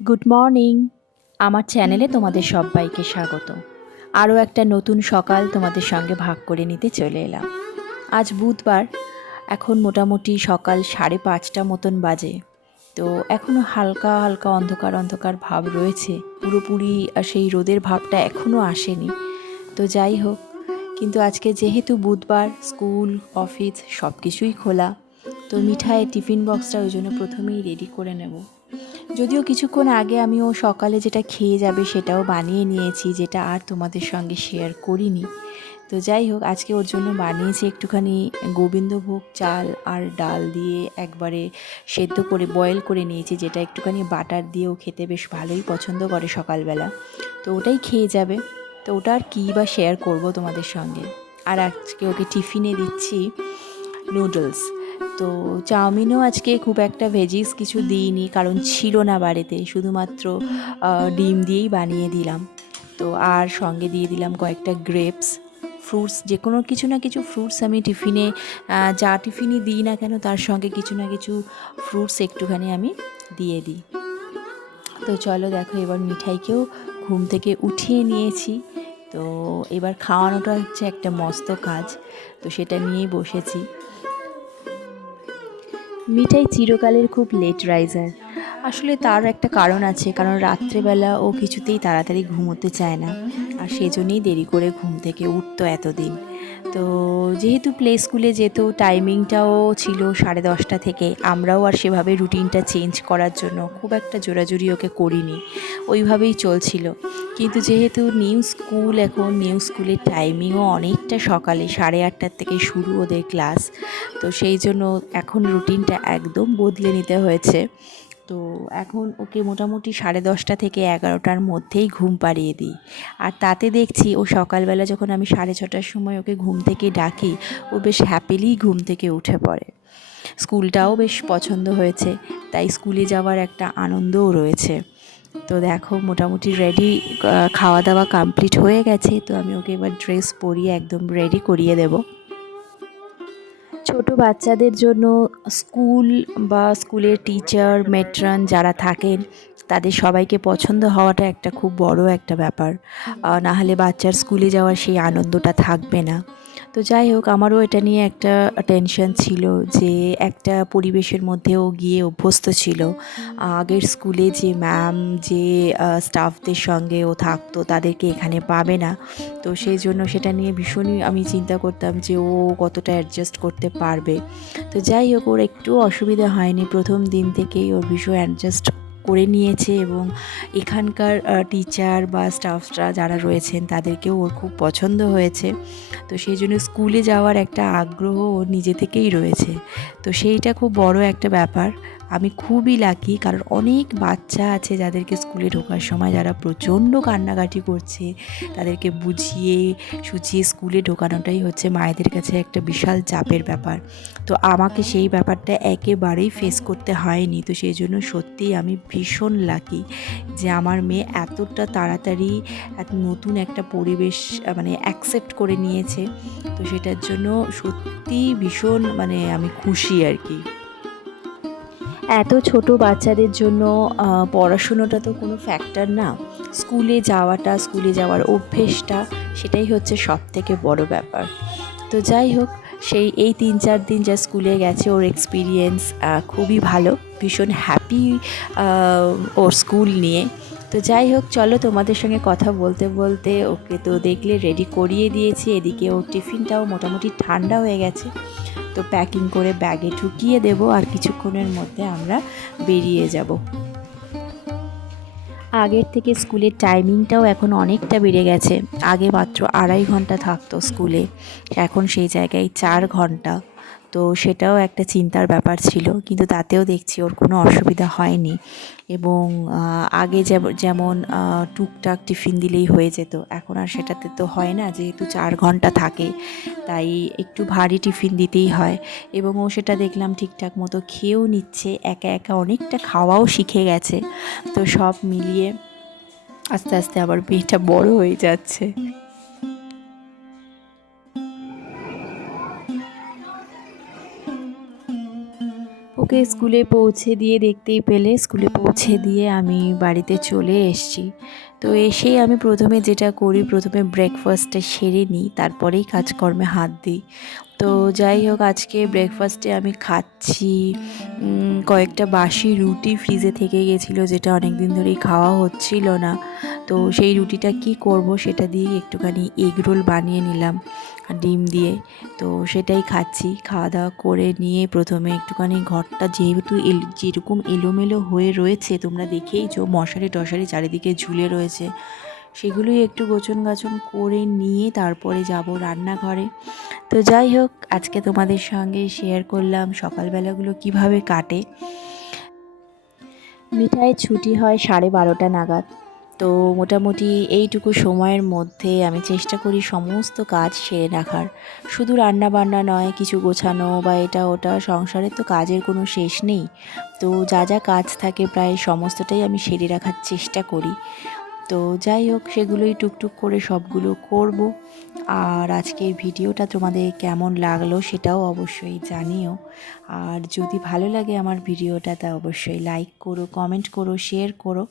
Good morning আমার চ্যানেলে তোমাদের সবাইকে স্বাগত। আরও একটা নতুন সকাল তোমাদের সঙ্গে ভাগ করে নিতে চলে এলাম। আজ বুধবার, এখন মোটামুটি সকাল সাড়ে পাঁচটা মতন বাজে। তো এখনও হালকা হালকা অন্ধকার অন্ধকার ভাব রয়েছে। পুরোপুরি সেই রোদের ভাবটা এখনও আসেনি। তো যাই হোক, কিন্তু আজকে যেহেতু বুধবার, স্কুল, অফিস সব কিছুই খোলা, তো মিঠাই টিফিন বক্সটা ওই জন্য প্রথমেই রেডি করে নেব। যদিও কিছুক্ষণ আগে আমি ও সকালে যেটা খেয়ে যাবে সেটাও বানিয়ে নিয়েছি, যেটা আর তোমাদের সঙ্গে শেয়ার করিনি। তো যাই হোক, আজকে ওর জন্য বানিয়েছি একটুখানি গোবিন্দভোগ চাল আর ডাল দিয়ে একবারে সেদ্ধ করে বয়েল করে নিয়েছি, যেটা একটুখানি বাটার দিয়েও খেতে বেশ ভালোই পছন্দ করে সকালবেলা। তো ওটাই খেয়ে যাবে। তো ওটা আর কী বা শেয়ার করব তোমাদের সঙ্গে? আর আজকে ওকে টিফিনে দিচ্ছি নুডলস তো চাউমিনও আজকে খুব একটা ভেজিস কিছু দিইনি, কারণ ছিল না বাড়িতে। শুধুমাত্র ডিম দিয়েই বানিয়ে দিলাম। তো আর সঙ্গে দিয়ে দিলাম কয়েকটা গ্রেপস ফ্রুটস যে কোনো কিছু না কিছু ফ্রুটস আমি টিফিনে যা টিফিনই দিই না কেন, তার সঙ্গে কিছু না কিছু ফ্রুটস একটুখানি আমি দিয়ে দিই। তো চলো দেখো, এবার মিঠাইকেও ঘুম থেকে উঠিয়ে নিয়েছি। তো এবার খাওয়ানোটা হচ্ছে একটা মস্ত কাজ। তো সেটা নিয়েই বসেছি। মিঠাই চিরকালের খুব লেট রাইজার আসলে তার একটা কারণ আছে, কারণ রাত্রেবেলা ও কিছুতেই তাড়াতাড়ি ঘুমোতে চায় না। আর সেজন্যই দেরি করে ঘুম থেকে উঠতো এতদিন। তো যেহেতু প্লে স্কুলে যেত টাইমিংটাও ছিল সাড়ে দশটা থেকে, আমরাও আর সেভাবে রুটিনটা চেঞ্জ করার জন্য খুব একটা জোরাজুরি ওকে করিনি। ওইভাবেই চলছিল। কিন্তু যেহেতু নিউ স্কুল এখন নিউ স্কুলের টাইমিংও অনেকটা সকালে সাড়ে আটটার থেকে শুরু ওদের ক্লাস তো সেই জন্য এখন রুটিনটা একদম বদলে নিতে হয়েছে। তো এখন ওকে মোটামুটি সাড়ে দশটা থেকে এগারোটার মধ্যেই ঘুম পাড়িয়ে দিই। আর তাতে দেখছি ও সকালবেলা যখন আমি সাড়ে ছটার সময় ওকে ঘুম থেকে ডাকি, ও বেশ হ্যাপিলি ঘুম থেকে উঠে পড়ে। স্কুলটাও বেশ পছন্দ হয়েছে, তাই স্কুলে যাওয়ার একটা আনন্দও রয়েছে। তো দেখো মোটামুটি রেডি খাওয়া দাওয়া কমপ্লিট হয়ে গেছে, তো আমি ওকে এবার ড্রেস পরিয়ে একদম রেডি করিয়ে দেবো। ছোট বাচ্চাদের জন্য স্কুল বা স্কুলের টিচার, মেট্রান যারা থাকেন, তাদের সবাইকে পছন্দ হওয়াটা একটা খুব বড় একটা ব্যাপার। না হলে বাচ্চার স্কুলে যাওয়ার সেই আনন্দটা থাকবে না। তো যাই হোক, আমারও এটা নিয়ে একটা টেনশন ছিল যে একটা পরিবেশের মধ্যেও গিয়ে অভ্যস্ত ছিল। আগের স্কুলে যে ম্যাম যে স্টাফদের সঙ্গে ও থাকতো, তাদেরকে এখানে পাবে না। তো সেই জন্য সেটা নিয়ে ভীষণই আমি চিন্তা করতাম যে ও কতটা অ্যাডজাস্ট করতে পারবে। তো যাই হোক, ওর একটু অসুবিধা হয়নি। প্রথম দিন থেকেই ওর ভীষণ অ্যাডজাস্ট করে নিয়েছে এবং এখানকার টিচার বা স্টাফরা যারা রয়েছেন তাদেরকেও ওর খুব পছন্দ হয়েছে। তো সেই জন্য স্কুলে যাওয়ার একটা আগ্রহ ওর নিজে থেকেই রয়েছে। তো সেইটা খুব বড় একটা ব্যাপার। আমি খুবই লাকি কারণ অনেক বাচ্চা আছে যাদেরকে স্কুলে ঢোকার সময় যারা প্রচণ্ড কান্নাকাটি করছে, তাদেরকে বুঝিয়ে সুঝিয়ে স্কুলে ঢোকানোটাই হচ্ছে মায়েদের কাছে একটা বিশাল চাপের ব্যাপার। তো আমাকে সেই ব্যাপারটা একেবারেই ফেস করতে হয়নি, তো সেই জন্য সত্যিই আমি ভীষণ লাকি যে আমার মেয়ে এতটা তাড়াতাড়ি এত নতুন একটা পরিবেশ মানে অ্যাকসেপ্ট করে নিয়েছে। তো সেটার জন্য সত্যিই ভীষণ মানে আমি খুশি আর কি। এত ছোট বাচ্চাদের জন্য পড়াশুনোটা তো কোনো ফ্যাক্টর না। স্কুলে যাওয়াটা, স্কুলে যাওয়ার অভ্যেসটা, সেটাই হচ্ছে সব থেকে বড় ব্যাপার। তো যাই হোক, সেই এই তিন চার দিন যা স্কুলে গেছে, ওর এক্সপিরিয়েন্স খুবই ভালো। ভীষণ হ্যাপি ওর স্কুল নিয়ে। তো যাই হোক, চলো তোমাদের সঙ্গে কথা বলতে বলতে ওকে তো দেখলে রেডি করিয়ে দিয়েছি। এদিকে ওর টিফিনটাও মোটামুটি ঠান্ডা হয়ে গেছে। তো প্যাকিং করে ব্যাগে ঢুকিয়ে দেব আর কিছুক্ষণের মধ্যে আমরা বেরিয়ে যাব। আগের থেকে স্কুলের টাইমিংটাও এখন অনেকটা বেড়ে গেছে। আগে মাত্র আড়াই ঘণ্টা থাকতো স্কুলে। এখন সেই জায়গায় চার ঘণ্টা। তো সেটাও একটা চিন্তার ব্যাপার ছিল, কিন্তু তাতেও দেখছি ওর কোনো অসুবিধা হয়নি। এবং আগে যেম- যেমন টুকটাক টিফিন দিলেই হয়ে যেত, এখন আর সেটাতে তো হয় না, যেহেতু চার ঘণ্টা থাকে, তাই একটু ভারী টিফিন দিতেই হয়। এবং ও সেটা দেখলাম ঠিকঠাক মতো খেয়েও নিচ্ছে, একা একা অনেকটা খাওয়াও শিখে গেছে। তো সব মিলিয়ে আস্তে আস্তে আবার মেয়েটা বড় হয়ে যাচ্ছে। ওকে স্কুলে পৌঁছে দিয়ে দেখতেই পেলে, স্কুলে পৌঁছে দিয়ে আমি বাড়িতে চলে এসেছি। তো এসেই আমি প্রথমে যেটা করি, প্রথমে ব্রেকফাস্টটা সেরে নিই, তারপরেই কাজকর্মে হাত দিই। তো যাই হোক, আজকে ব্রেকফাস্টে আমি খাচ্ছি কয়েকটা বাসি রুটি ফ্রিজে থেকে গেছিল, যেটা অনেক দিন ধরেই খাওয়া হচ্ছিল না। তো সেই রুটিটা কি করব সেটা দিয়ে একটুখানি এগ রোল বানিয়ে নিলাম ডিম দিয়ে। তো সেটাই খাচ্ছি। খাওয়া দাওয়া করে নিয়ে প্রথমে একটুখানি ঘরটা যেহেতু যেরকম এলোমেলো হয়ে রয়েছে, তোমরা দেখেইছো মশারি টশারি চারিদিকে ঝুলে রয়েছে। সেগুলোই একটু গোছন গাছন করে নিয়ে তারপরে যাব রান্নাঘরে। তো যাই হোক, আজকে তোমাদের সঙ্গে শেয়ার করলাম সকালবেলাগুলো কীভাবে কাটে। মিঠাই ছুটি হয় সাড়ে বারোটা নাগাদ। তো মোটামুটি এইটুকু সময়ের মধ্যে আমি চেষ্টা করি সমস্ত কাজ সেরে রাখার। শুধু রান্না বান্না নয়, কিছু গোছানো বা এটা ওটা সংসারে তো কাজের কোনো শেষ নেই। তো যা যা কাজ থাকে প্রায় সমস্তটাই আমি সেরে রাখার চেষ্টা করি। তো যাই হোক, সেগুলোই টুকটুক করে সবগুলো করব। আর আজকের ভিডিওটা তোমাদের কেমন লাগল সেটাও অবশ্যই জানিও। আর যদি ভালো লাগে আমার ভিডিওটা, তা অবশ্যই লাইক করো কমেন্ট করো শেয়ার করো।